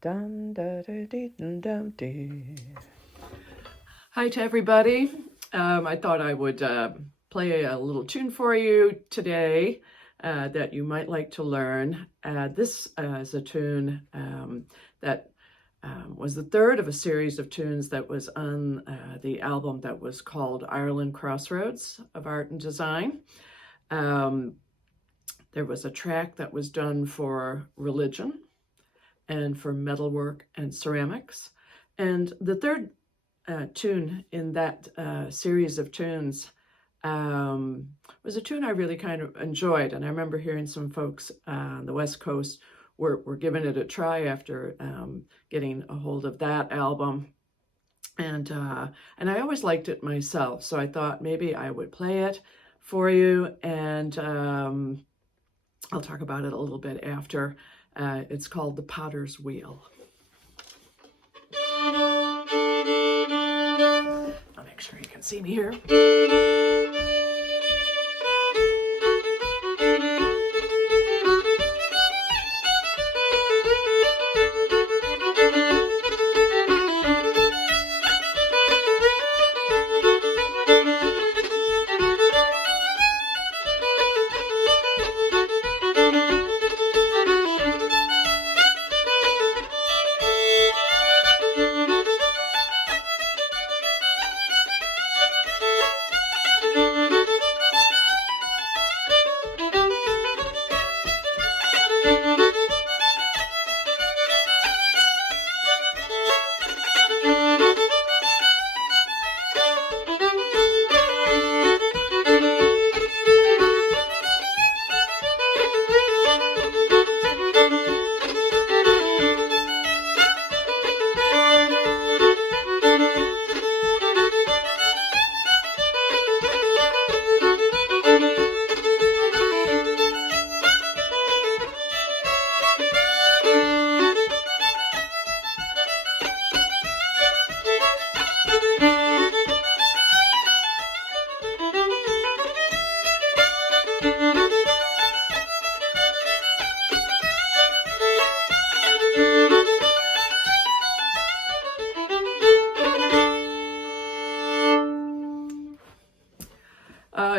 Dun, da, da, dee, dun, dum, dee. Hi to everybody. I thought I would play a little tune for you today that you might like to learn. This is a tune that was the third of a series of tunes that was on the album that was called Ireland Crossroads of Art and Design. There was a track that was done for religion and for metalwork and ceramics. And the third tune in that series of tunes was a tune I really kind of enjoyed. And I remember hearing some folks on the West Coast were giving it a try after getting a hold of that album. And I always liked it myself. So I thought maybe I would play it for you. And I'll talk about it a little bit after. It's called The Potter's Wheel. I'll make sure you can see me here.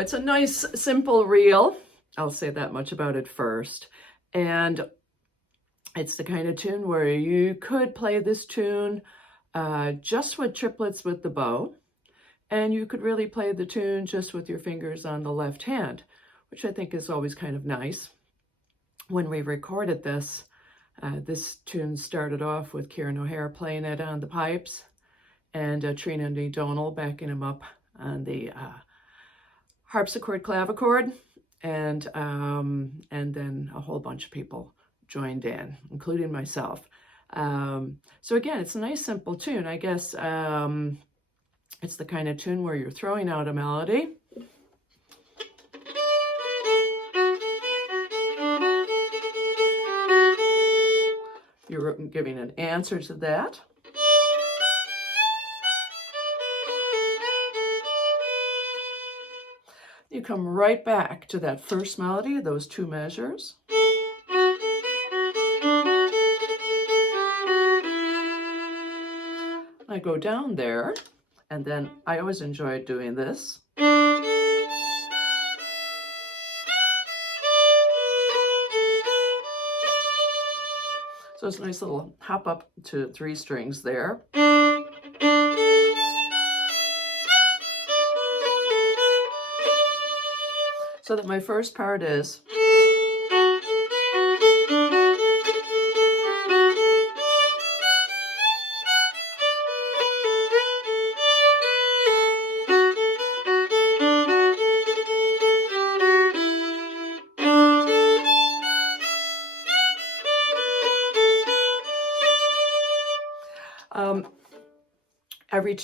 It's a nice, simple reel. I'll say that much about it first. And it's the kind of tune where you could play this tune just with triplets with the bow. And you could really play the tune just with your fingers on the left hand, which I think is always kind of nice. When we recorded this, this tune started off with Kieran O'Hare playing it on the pipes and Trina and O'Donnell backing him up on the harpsichord, clavichord, and then a whole bunch of people joined in, including myself. So again, it's a nice, simple tune. I guess it's the kind of tune where you're throwing out a melody. You're giving an answer to that. You come right back to that first melody, those two measures. I go down there, and then I always enjoy doing this. So it's a nice little hop up to 3 strings there. So that my first part is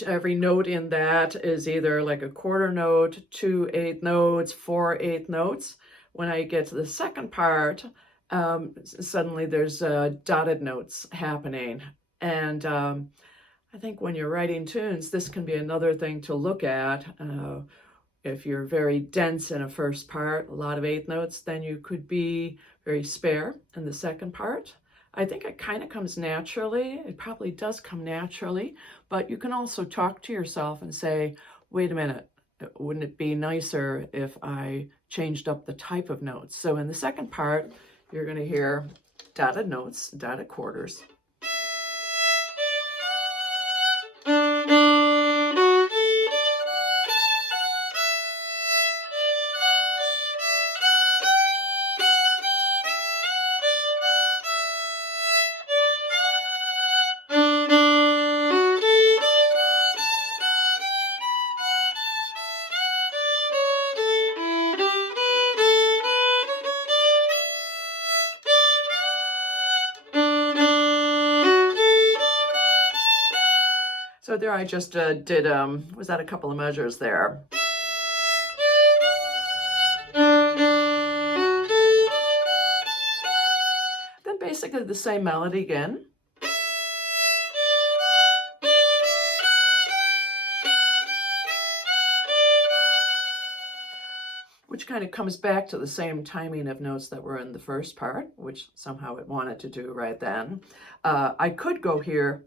every note in that is either like a quarter note, 2 8 notes, 4 8 notes. When I get to the second part, suddenly there's dotted notes happening. And I think when you're writing tunes, this can be another thing to look at. If you're very dense in a first part, a lot of 8 notes, then you could be very spare in the second part. I think it kind of comes naturally. It probably does come naturally, but you can also talk to yourself and say, wait a minute, wouldn't it be nicer if I changed up the type of notes? So in the second part, you're going to hear dotted notes, dotted quarters. So there I just did, was that a couple of measures there? Then basically the same melody again. Which kind of comes back to the same timing of notes that were in the first part, which somehow it wanted to do right then. I could go here.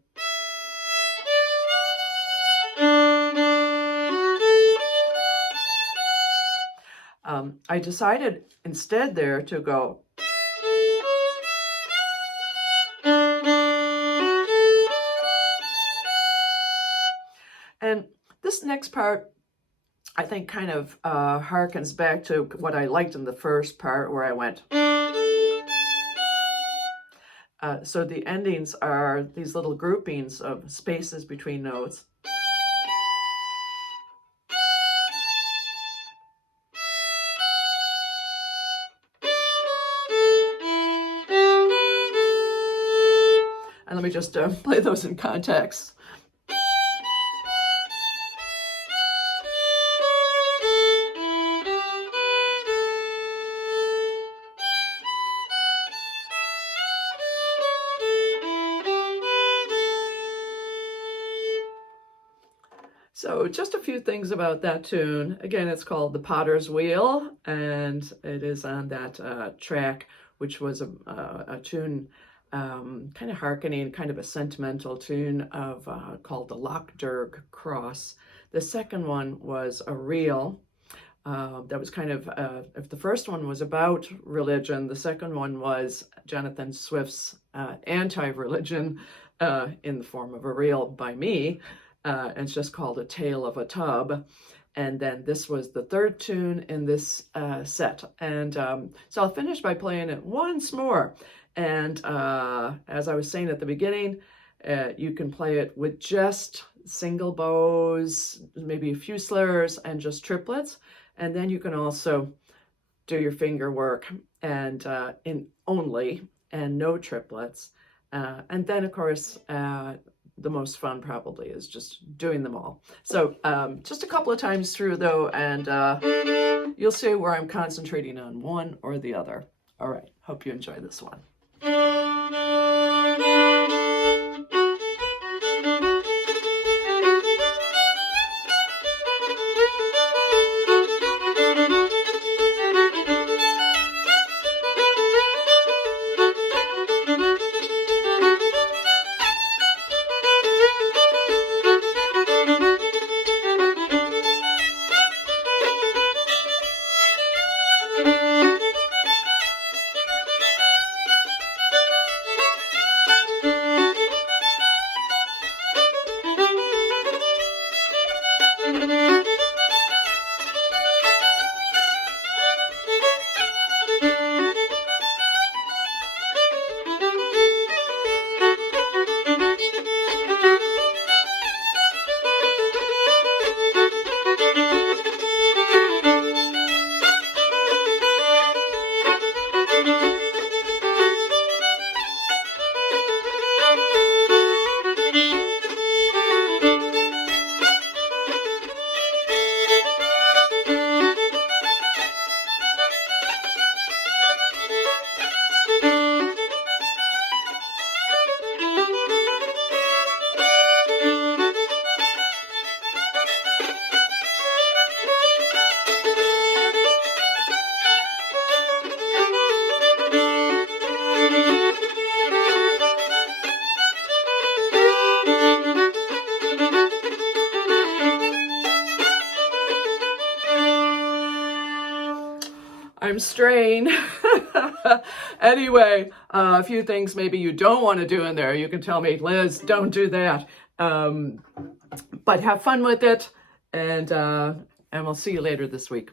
I decided instead there to go. And this next part, I think, kind of harkens back to what I liked in the first part where I went. So the endings are these little groupings of spaces between notes. And let me just play those in context. So just a few things about that tune. Again, it's called The Potter's Wheel, and it is on that track, which was a tune kind of hearkening, kind of a sentimental tune of called the Lochderg Cross. The second one was a reel. That was kind of, if the first one was about religion, the second one was Jonathan Swift's anti-religion in the form of a reel by me. And it's just called A Tale of a Tub. And then this was the third tune in this set. And so I'll finish by playing it once more. And as I was saying at the beginning, you can play it with just single bows, maybe a few slurs, and just triplets. And then you can also do your finger work and in only and no triplets. And then, of course, the most fun probably is just doing them all. So just a couple of times through though, and you'll see where I'm concentrating on one or the other. All right, hope you enjoy this one. I'm straying. Anyway, a few things maybe you don't want to do in there. You can tell me, Liz, don't do that. But have fun with it, and we'll see you later this week.